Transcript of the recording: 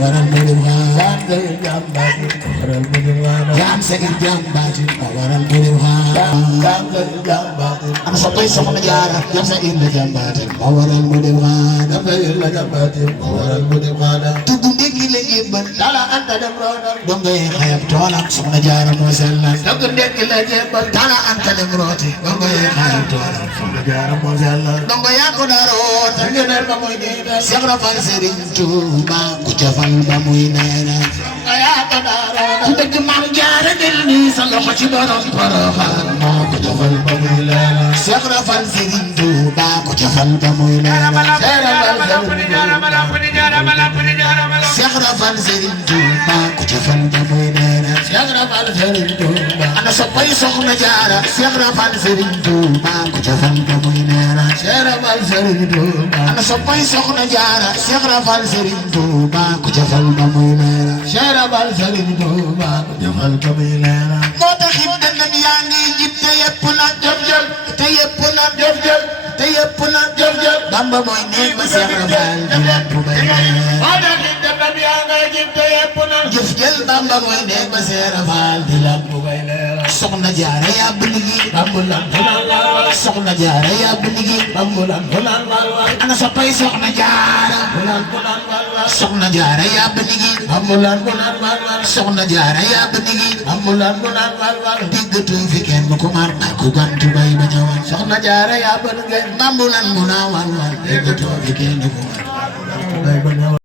waral muridwan Jam Sayid Jambaati waral muridwan ana soppay soxna Jaara Jam Sayid Jambaati waral muridwan waral muridwan tuddu ndekki la jébbal Talla Anta dem roodal dongay xayab toolam soxna Jaara moo sellal tuddu ndekki la jébbal Talla Anta dem rooti dongay xayab toolam soxna Jaara moo sellal dongo yaa ko daroot ngeenal ba muy neena Cheikh Rafal Serigne Touba ku jafal ba muy neena dongo yaa ko daroot ku dëgg Maam Jaara del ni sa loxo ci borom Poroxaan moo ko jafal ba muy neena Cheikh Rafal Serigne Touba ku jafal ba muy neena Cheikh Rafal Serigne Touba ku jafal ba muy neena Cheikh Rafal Serigne Touba ana soppay soxna Jaara Cheikh Rafal Serigne Touba ku jafal ba muy neena Cheikh Rafal Serigne Touba ana soppay soxna Jaara Cheikh Rafal Serigne Touba ku jafal ba muy neena Cheikh Rafal Serigne Touba ku jafal ba muy neena moo taxit dëndam yaa ngi jib te yëpp na jëf-jëf te yëpp na jëf-jëf te yëpp na jëf-jëf Bamba mooy néeg ba Cheikh Rafal di lamp bay moo taxit dëndam yaa ngi jib te yëpp na jëf-jëf Bamba mooy néeg ba Cheikh Rafal di lamp bay soxna Jaara yaa bu liggéey Bamba lamp soxna Jaara yaa bu liggéey Bamba lamp ana soppay soxna Jaara soxna Jaara yaa bu liggéey Bamba lamp soxna Jaara yaa bu liggéey Bamba lamp diggatu fi kenn ku mar ku gantu bay ba ñëwoon soxna Jaara yaa bu liggéey Bamba lamp diggatu fi kenn ku mar